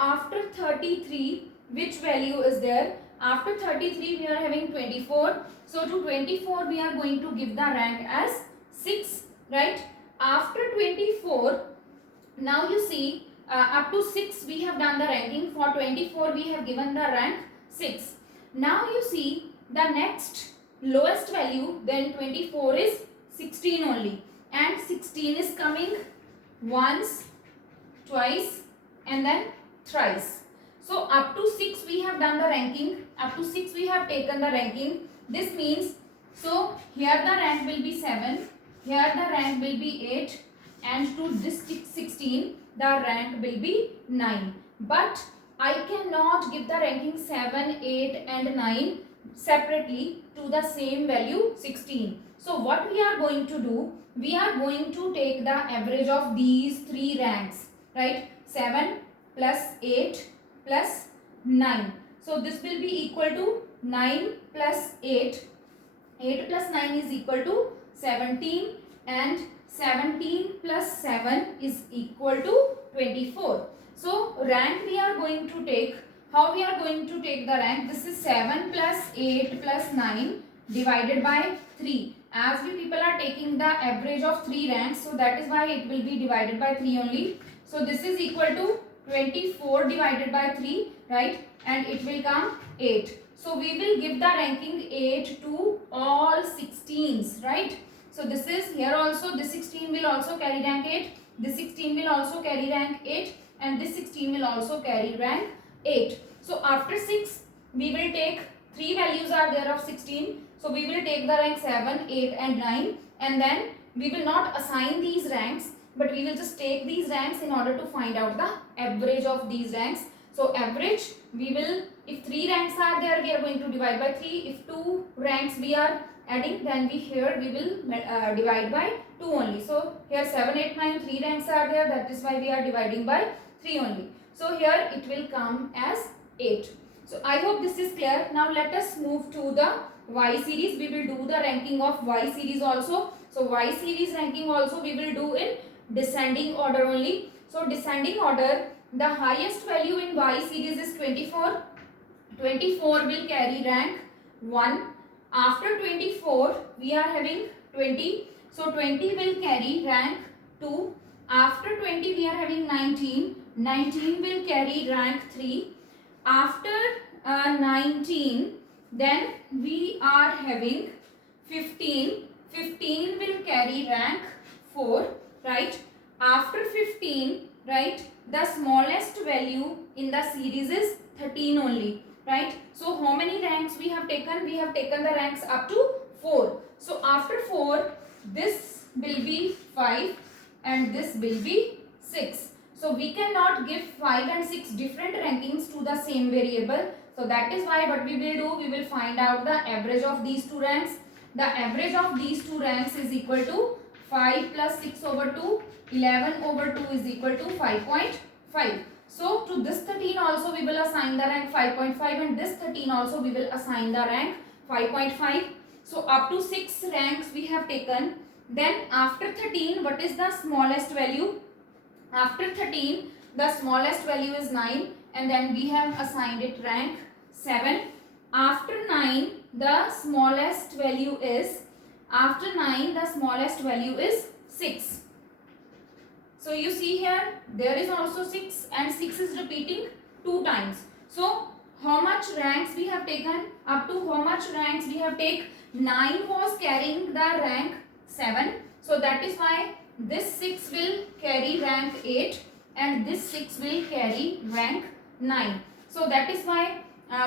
after 33, which value is there? After 33 we are having 24. So to 24 we are going to give the rank as 6, right? After 24, now you see up to 6 we have done the ranking. For 24 we have given the rank 6. Now you see the next lowest value then 24 is 16 only, and 16 is coming once, twice and then thrice. So up to 6 we have done the ranking, up to 6 we have taken the ranking. This means, so here the rank will be 7, here the rank will be 8, and to this 16 the rank will be 9. But I cannot give the ranking 7, 8 and 9 separately to the same value 16. So what we are going to do, we are going to take the average of these three ranks, right? 7 plus 8 plus 9. So this will be equal to 9 plus 8. 8 plus 9 is equal to 17, and 17 plus 7 is equal to 24. So rank we are going to take, how we are going to take the rank? This is 7 plus 8 plus 9 divided by 3. As we people are taking the average of 3 ranks, so that is why it will be divided by 3 only. So this is equal to 24 divided by 3, right? And it will come 8. So we will give the ranking 8 to all 16s, right? So this is here also, this 16 will also carry rank 8, this 16 will also carry rank 8, and this 16 will also carry rank 8. So after 6 we will take 3 values are there of 16. So we will take the rank 7, 8 and 9, and then we will not assign these ranks, but we will just take these ranks in order to find out the average of these ranks. So average, we will, if 3 ranks are there, we are going to divide by 3. If 2 ranks we are adding, then we will divide by 2 only. So here 7, 8, 9, 3 ranks are there, that is why we are dividing by 3 only. So here it will come as 8. So I hope this is clear. Now let us move to the Y series. We will do the ranking of Y series also. So Y series ranking also we will do in descending order only. So descending order, the highest value in Y series is 24. 24 will carry rank 1. After 24 we are having 20. So 20 will carry rank 2. After 20 we are having 19. 19 will carry rank 3. After 19 then we are having 15. 15 will carry rank 4, right? After 15, right, the smallest value in the series is 13 only, right? So how many ranks we have taken? We have taken the ranks up to 4. So after 4, this will be 5 and this will be 6. So we cannot give 5 and 6 different rankings to the same variable. So that is why what we will do, we will find out the average of these two ranks. The average of these two ranks is equal to 5 plus 6 over 2. 11 over 2 is equal to 5.5. So to this 13 also we will assign the rank 5.5, and this 13 also we will assign the rank 5.5. So up to 6 ranks we have taken. Then after 13, what is the smallest value? After 13, the smallest value is 9, and then we have assigned it rank 7. After 9, the smallest value is, after 9 the smallest value is 6. So you see here, there is also 6 and 6 is repeating 2 times. So how much ranks we have taken? Up to how much ranks we have taken? 9 was carrying the rank 7. So that is why this 6 will carry rank 8 and this 6 will carry rank 9. So that is why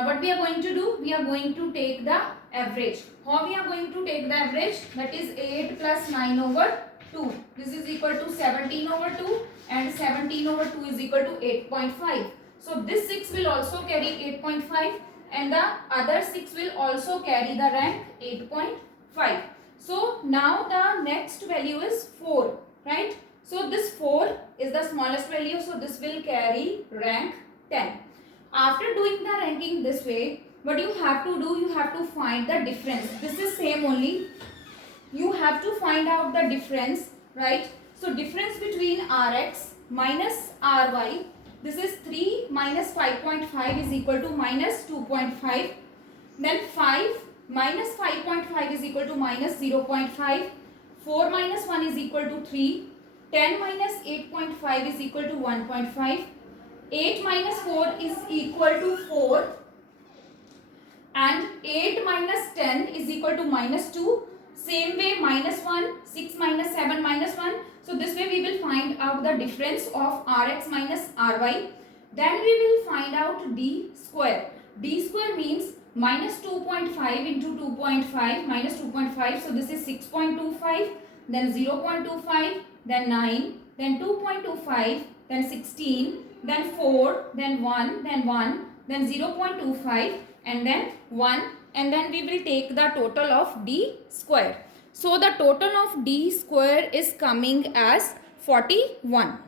what we are going to do? We are going to take the average. How we are going to take the average? That is 8 plus 9 over 2. This is equal to 17 over 2, and 17 over 2 is equal to 8.5. So this 6 will also carry 8.5 and the other 6 will also carry the rank 8.5. So now the next value is 4, right? So this 4 is the smallest value, so this will carry rank 10. After doing the ranking this way, what you have to do, you have to find the difference. This is same only. You have to find out the difference, right? So difference between Rx minus Ry This is 3 minus 5.5 is equal to minus 2.5. Then 5 minus 5.5 is equal to minus 0.5. 4 minus 1 is equal to 3. 10 minus 8.5 is equal to 1.5. 8 minus 4 is equal to 4. And 8 minus 10 is equal to minus 2. Same way minus 1, 6 minus 7 minus 1. So this way we will find out the difference of Rx minus Ry. Then we will find out D square. D square means minus 2.5 into 2.5 minus 2.5. So this is 6.25, then 0.25, then 9, then 2.25, then 16, then 4, then 1, then 1, then 0.25 and then 1, and then we will take the total of D square. So the total of D square is coming as 41.